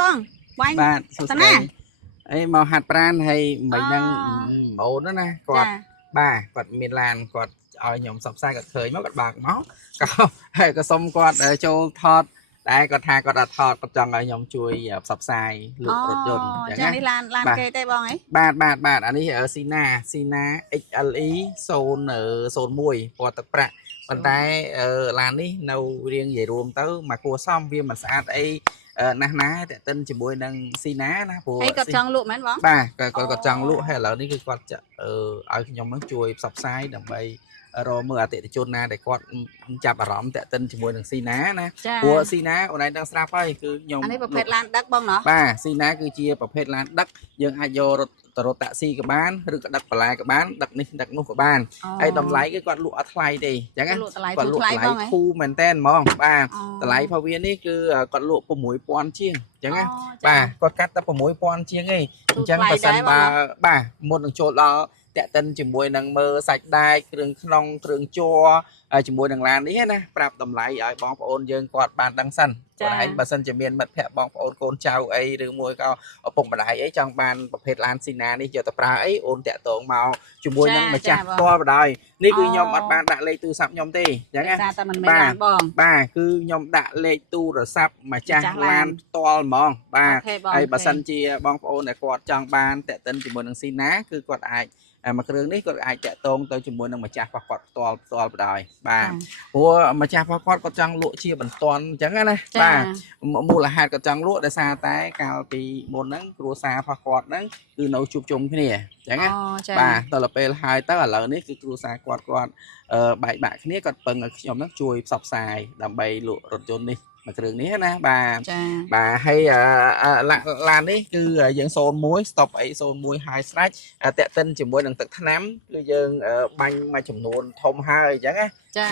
บ้องวันបាទសួស្តីអីមកហាត់ប្រាណហើយមិនដឹងម៉ូនណាគាត់បាទគាត់មានឡានគាត់ឲ្យខ្ញុំសបផ្សាយគាត់ឃើញមកគាត់បើកមកក៏ហើយក៏សុំគាត់ចូលថតតែគាត់ថាគាត់អត់ថតគាត់ចង់ឲ្យខ្ញុំជួយផ្សព្វផ្សាយលក់រថយន្តអញ្ចឹងណានេះឡានគេទេបងអីបាទអានេះស៊ីណា XLE 001ពណ៌ទឹកប្រាក់ប៉ុន្តែឡាននេះនៅរៀងនិយាយរួមទៅមកគួរសមវាមិនស្អាតអីណាស់ណាតែតិនជាមួយនឹងស៊ីណាណាព្រោះហើយគាត់ចង់លក់មែនបងបាទគាត់ចង់លក់ហើយឥឡូវនេះគឺគាត់ឲ្យខ្ញុំនឹងជួយផ្សព្វផ្សាយដើម្បីរកមើលអតិថិជនណាដែលគាត់ចាប់អារម្មណ៍តាក់ទិនជាមួយនឹងស៊ីណាណាព្រោះស៊ីណាអូនឯងដឹងស្រាប់ហើយគឺខ្ញុំអានេះប្រភេទឡានដឹកបងណោះបាទស៊ីណាគឺជាប្រភេទឡានដឹកយើងអាចយករថតាក់ស៊ីក៏បានឬក៏ដឹកបន្លែក៏បានដឹកនេះដឹកនោះក៏បានហើយតម្លៃគឺគាត់លក់អត់ថ្លៃទេអញ្ចឹងគាត់លក់ថ្លៃធូរមែនតើហ្មងបាទតម្លៃរបស់វានេះគឺគាត់លក់6000ជាងអញ្ចឹងណាបាទគាត់កាត់តែ6000ជាងឯងអញ្ចឹងបើសិនបាទមុននឹងចូលដល់តាក់ទិនជាមួយនឹងមើលសាច់ដែកគ្រឿងក្នុងគ្រឿងជ័រជាមួយនឹងឡាននេះណាប្រាប់តម្លៃឲ្យបងប្អូនយើងគាត់បានដឹងសិនគាត់ឯងបើសិនជាមានមិត្តភ័ក្តិបងប្អូនកូនចៅអីឬមួយក៏ឪពុកម្ដាយអីចង់បានប្រភេទឡានស៊ីណានេះយកទៅប្រើអីអូនតាក់ទងមកជាមួយនឹងម្ចាស់ផ្ទាល់បដ ாய் នេះគឺខ្ញុំអត់បានដាក់លេខទូរស័ព្ទខ្ញុំទេអញ្ចឹងណាបាទគឺខ្ញុំដាក់លេខទូរស័ព្ទម្ចាស់ឡានផ្ទាល់ហ្មងបាទហើយបើសិនជាបងប្អូនដែលគាត់ចង់បានតាក់ទិនជាមួយនឹងស៊ីណាគឺគាត់អាចមួយគ្រឿងនេះគាត់អាចតាក់ទងទៅជាមួយនឹងម្ចាស់របស់គាត់ផ្ទាល់បដ ாய் បាទព្រោះម្ចាស់របស់គាត់ចង់លក់ជាបន្ទាន់អញ្ចឹងណាបាទមូលហេតុគាត់ចង់លក់ដោយសារតែកាលពីមុនហ្នឹងគ្រួសាររបស់គាត់ហ្នឹងគឺនៅជួបជុំគ្នាអញ្ចឹងណាបាទដល់ពេលហើយទៅឥឡូវនេះគឺគ្រួសារគាត់បែកបាក់គ្នាគាត់ពឹងឲ្យខ្ញុំហ្នឹងជួយផ្សព្វផ្សាយដើម្បីលក់រថយន្តនេះមួយគ្រឿងនេះណាបាទហើយឡាននេះគឺយើង01 stop អី01ហើយស្រេចតាក់ទិនជាមួយនឹងទឹកថ្នាំគឺយើងបាញ់មួយចំនួនធំហើយអញ្ចឹង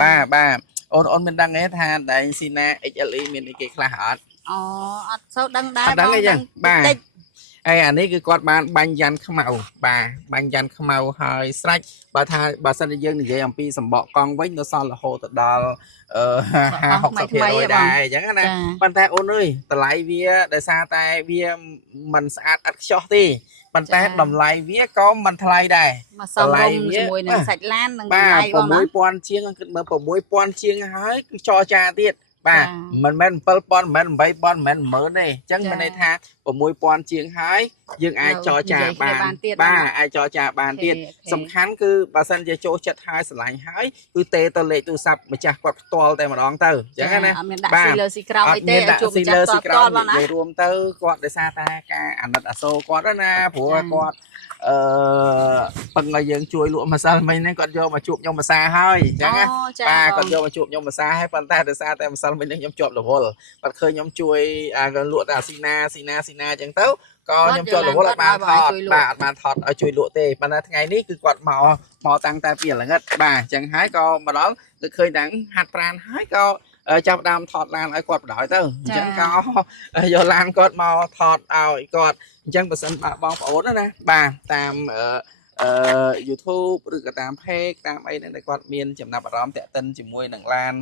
ណាបាទអូនមិនដឹងទេថាតែស៊ីណា XLE មានអីគេខ្លះអត់អត់សូវដឹងដែរបងដឹងបាទហើយអានេះគឺគាត់បានបាញ់យ៉ាន់ខ្មៅបាទបាញ់យ៉ាន់ខ្មៅហើយស្រេចបើសិនជាយើងនិយាយអំពីសម្បកកង់វិញនៅសល់រហូតទៅដល់50-60% ដែរអញ្ចឹងណាប៉ុន្តែអូនអើយតម្លៃវាដោយសារតែវាមិនស្អាតឥតខ្ចោះទេប៉ុន្តែតម្លៃវាក៏មិនថ្លៃដែរតម្លៃជាមួយនឹងសាច់ឡាននឹងតម្លៃបងណា6000ជាងគិតមើល6000ជាងហើយគឺចរចាទៀតបាទមិនមែន7000មិនមែន8000មិនមែន10000ទេអញ្ចឹងមានន័យថា6000ជាងហើយយើងអាចចរចាបានបាទអាចចរចាបានទៀតសំខាន់គឺបើសិនជាចូលចិត្តហើយស្រឡាញ់ហើយគឺទេទៅលេខទូរស័ព្ទម្ចាស់គាត់ផ្ទាល់តែម្ដងទៅអញ្ចឹងណាអត់មានដាក់ស៊ីលើស៊ីក្រោមអីទេជួបម្ចាស់ផ្ទាល់បងណារួមទៅគាត់ដោយសារតែការអាណិតអាសូរគាត់ណាព្រោះគាត់ពឹងឲ្យយើងជួយលក់ម្សិលមិញហ្នឹងគាត់យកមកជួបខ្ញុំភាសាហើយអញ្ចឹងណាបាទគាត់យកមកជួបខ្ញុំភាសាហើយប៉ុន្តែដោយសារតែម្សិលមិញហ្នឹងខ្ញុំជាប់រវល់គាត់ឃើញខ្ញុំជួយលក់តែស៊ីណាអញ្ចឹងទៅក៏ខ្ញុំជាប់រវល់អត់បានថតបាទអត់បានថតឲ្យជួយលក់ទេប៉ុន្តែថ្ងៃនេះគឺគាត់មកតាំងតែពីល្ងាចបាទអញ្ចឹងហើយក៏មកដល់គឺឃើញតាំងហាត់ប្រាណហើយក៏ចាប់ដើមថតឡានឲ្យគាត់បដ ாய் ទៅអញ្ចឹងក៏យកឡានគាត់មកថតឲ្យគាត់អញ្ចឹងបើសិនបងប្អូនណាបាទតាមYouTube ឬក៏តាម page តាមអីហ្នឹងដែលគាត់មានចំណាប់អារម្មណ៍តាក់ទិនជាមួយនឹងឡាន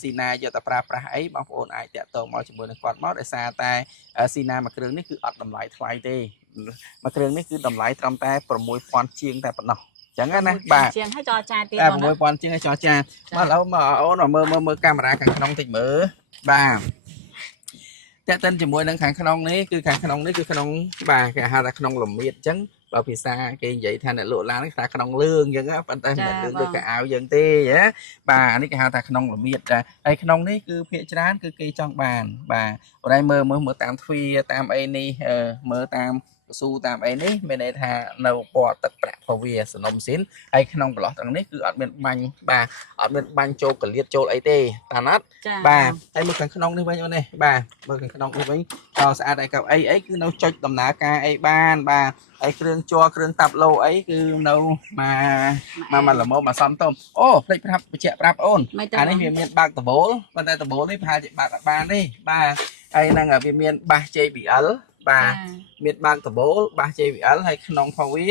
ស៊ីណាយកទៅប្រើប្រាស់អីបងប្អូនអាចតាក់ទងមកជាមួយនឹងគាត់មកដោយសារតែស៊ីណាមួយគ្រឿងនេះគឺអត់តម្លៃថ្លៃទេមួយគ្រឿងនេះគឺតម្លៃត្រឹមតែ6000ជាងតែប៉ុណ្ណោះចឹងណាបាទជាងឲ្យចរចាទៀតបងណា6000ជាងឲ្យចរចាបាទឥឡូវមកអូនមើលកាមេរ៉ាខាងក្នុងតិចមើលបាទតាក់ទិនជាមួយនឹងខាងក្នុងនេះគឺខាងក្នុងនេះគឺក្នុងបាទគេហៅថាក្នុងលំមៀតអញ្ចឹងបើភាសាគេនិយាយថាអ្នកលក់ឡានគេថាក្នុងលឿងអញ្ចឹងប៉ុន្តែមិនលឿងដូចកៅអៅយើងទេណាបាទនេះគេហៅថាក្នុងលំមៀតដែរហើយក្នុងនេះគឺភាគច្រើនគឺគេចង់បានបាទអូនឯងមើលតាមទ្វារតាមអីនេះមើលតាមស៊ូតាមអីនេះមានន័យថានៅពណ៌ទឹកប្រាក់របស់វាសនំស៊ីនហើយក្នុងប្លោះទាំងនេះគឺអត់មានបាញ់បាទអត់មានបាញ់ចូលកលៀតចូលអីទេតាណាត់បាទហើយមើលខាងក្នុងនេះវិញអូននេះបាទមើលខាងក្នុងនេះវិញក៏ស្អាតហើយកៅអីគឺនៅចុចដំណើរការអីបានបាទហើយគ្រឿងជ័រគ្រឿងតាប់ឡូអីគឺនៅមកល្មមមកសំតុំអូភ្លេចប្រាប់បញ្ជាក់ប្រាប់អូនអានេះវាមានបើកដបូលប៉ុន្តែដបូលនេះប្រហែលជាបើកអត់បានទេបាទហើយហ្នឹងវាមានបាស JBL បាទមានបើកដបូលបាស JBL ហើយក្នុងផងវា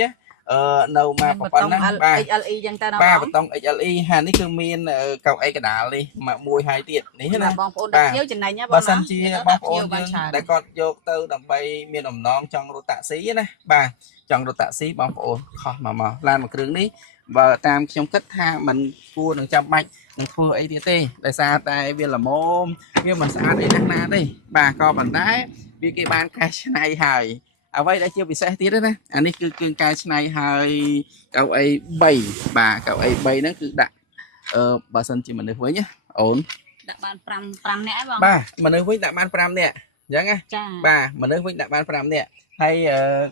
nâu mà bật phần tông đó ba XLE chẳng ta đâu ba bóng bật tông XLE hà ní cứ miên cầu ấy cái đá đi mà mùi hai tiệt ní hết mà nè bóng ổn đặt chiếu trên này nhá bà bóng sân nó chi để bóng đặt chiếu ôn bàn dương trà đã có vô tư đồng bay miền đồng non trong đồ tạ sĩ nè bà trong đồ tạ sĩ bóng ôn khó mà lan một đường ní và tam trong cách tha mình cua đừng chăm bạch đừng thua ATT tại sao tại vì là môn nhưng mà sao để năng na đi bà co bàn đá vì cái bàn cái này hời à vậy đã chưa bị xe tí đó nè anh ấy cứ cái này hời cậu ấy bay bà cậu ấy bay nó cứ đặt bà sân chỉ mình được với nhé ổn đặt bàn pram nè bóng ba mình được với đặt bàn pram nè dạ nghe cha ba mình được với đặt bàn pram nè hay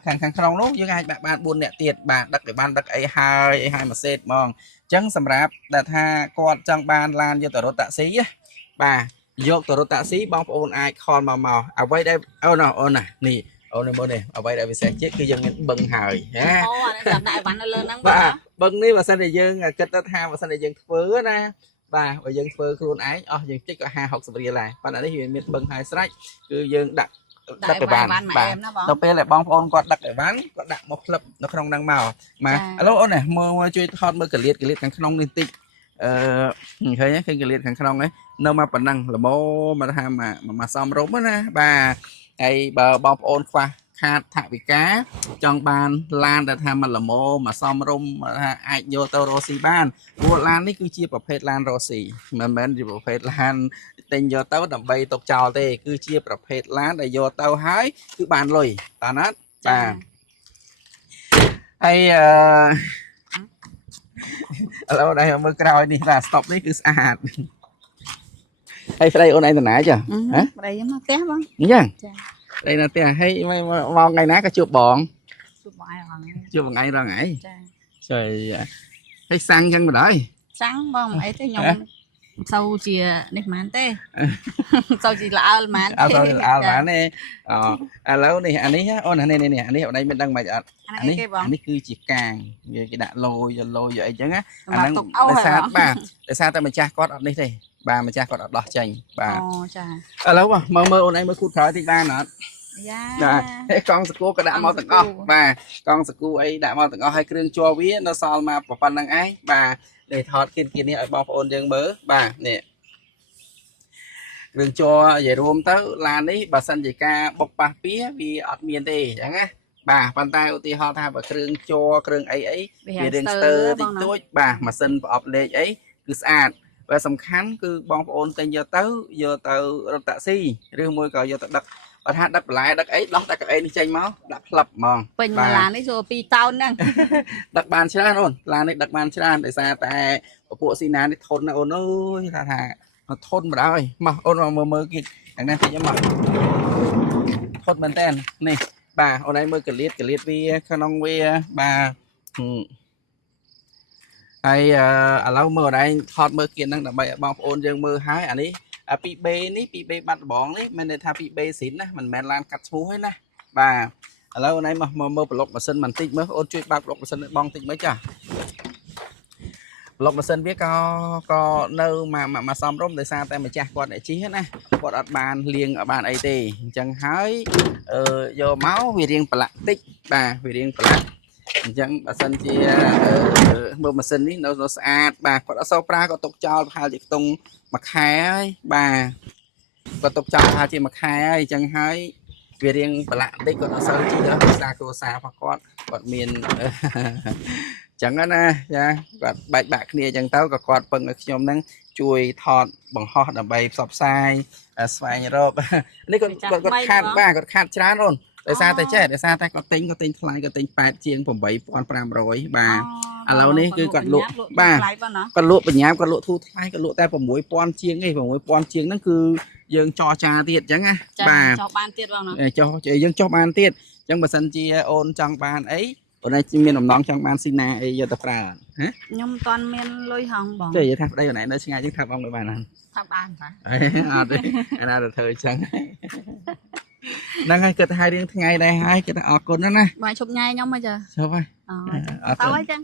khang không lúc với hai bạn buồn nè tiệt bà đặt cái bàn đặt hai mà set mong chẳng sầm rạp đặt ha con trong ban lan vô tờ đô tạ sĩ bà vô tờ đô tạ sĩ bóng ôn ai con màu à quay đây ôn nè nè ôn này môn này ở đây sẽ chết cư dân bưng hời bà bưng đi mà sao để dân kết tất ha mà sao để dân phớ nè bà và dân phớ luôn ấy dân chết có hai học sự việc lại bạn đã thấy hiện miền bưng hai sách cư dân đặt cái bàn bà đâu pe lại bóng ôn còn đặt cái bán còn đặt một lập nó không đang màu mà alo này mua chơi thon mưa cái liệt càng không liên tịch thấy nhé khi cái liệt càng không ấy nơi mà bản năng là mô mà tham mà xong rống đó nè bà hay bờ bóng ôn qua khát thạ vị cá trong bàn lan đã tham là mô mà xong rung mà ai vô tàu rossi ban vua lan ấy cứ chiaประเภท lan rossi mà mình chỉ ประเภท lan tên vô tàu đầm bay tộc trào tê cứ chia ประเภท lan để vô tàu hái cứ bàn lùi ta nát bà hay ở đây mới coi đi là stop đấy cứ sạch hay đây ở đây là nãy chưa hả đây giống nó té bóng nhá đây là tiền hay mong ngày nát cái chuột bọn chưa một ngày rồi ngày trời hay xăng chân mà đấy sáng bông ấy thế nhung sau chia nếp mán tê sau chỉ là al mán này lâu này anh ấy ôn này này anh ấy ở đây mình đang mày anh ấy cứ chỉ càng cái đạn lôi vậy chứ á anh đang tại sao ta mình tra cót ở đây thì bà mà cha còn đọt chành bà lâu mà mơ hôm nay mới cút khởi thì ba nữa con sку cái đã mau từng con bà con sku ấy đã mau từng con hai kêu cho vía nó sao mà bỏ phần năng ấy bà để thọt kia kia này ở bao ôn dương bớ bà nè đừng cho về rôm tới là đấy bà sân gì ca bọc bà pía vì ở miền tây chẳng á bà bàn tay ưu tiên họ thay và kêu cho kêu ấy về đường sơ thì tôi bà mà sân ở lệ ấy cứ sạch và sầm khán cứ bong ôn tên giờ tới tạ si riêng môi cờ giờ đặt đặt đặt lại đặt ấy đó đặt cái đi tranh máu đặt lập mòn mình là đấy rồi pi tao nè đặt bàn chả luôn là đấy đặt bàn chả để xa tại bộ xì nà đi thôn ôn ơi thà nó thôn mà rồi mà ôn mơ kia thằng này thì mà thôn bên tên này bà ở đây mơ cái liệt vì khả năng vì bà hay lâu mưa đây thọt mưa kia đang đập bày bong ôn dương mưa hái anh ấy pi bê bắt bóng đấy mình để thay pi bê xỉn nè mình men lan cắt xuống hết nè bà lâu nay mà mưa block mà sân mình tích mới ôn chui bạc block mà sân bong tích mới chả block mà sân biết có nơi mà xong rôm tại sao tại mà cha quạt để chí hết nè quạt ở bàn liêng ở bàn ấy thì chẳng hái vô máu vì riêng tích bà vì riêng chẳng bà sân chia mưa mà sân đi nó sạch bà có đã sau pra có tục cho hai chị tung mặc hai ấy bà có tục cho hai chị mặc hai ấy chẳng hay vì riêng bà lạ tích có nó sâu chi đó xa cô xa hoặc con miền chẳng á nè còn bạch bạc kia chẳng tao có con phần ở nhóm năng chui thọt bằng ho là bay sọp sai xoay rộp đây còn khát ba còn khát chán luôn tại sao tại chết tại sao ta có tính lại có tính 8 chiênผม 7,500 bà lâuនេះគឺគាត់លក់បាទគាត់លក់បញ្ញាគាត់លក់ធូរថ្លៃគាត់លក់តែ 6,000 chiênឯង 6,000 chiên ហ្នឹងគឺយើងចោះចាទៀតអញ្ចឹងណាបាទចោះបានទៀតបងណាចោះយើងចោះបានទៀតអញ្ចឹងបើសិនជាអូនចង់បានអីអូនឯងមានដំណងចង់បានស៊ីណាអីយកទៅប្រើខ្ញុំមិនទាន់មានលុយហងបងចេះថាប្តីអូនឯងនៅឆ្ងាយជាងថាបងនៅបានណាថាបានបាទអត់ទេអាណាទៅធ្វើអញ្ចឹងnăng hay kết hai riêng ngày này hai kết ở con đó nè bài chụp ngay nhau bây giờ sao vậy tao ấy chăng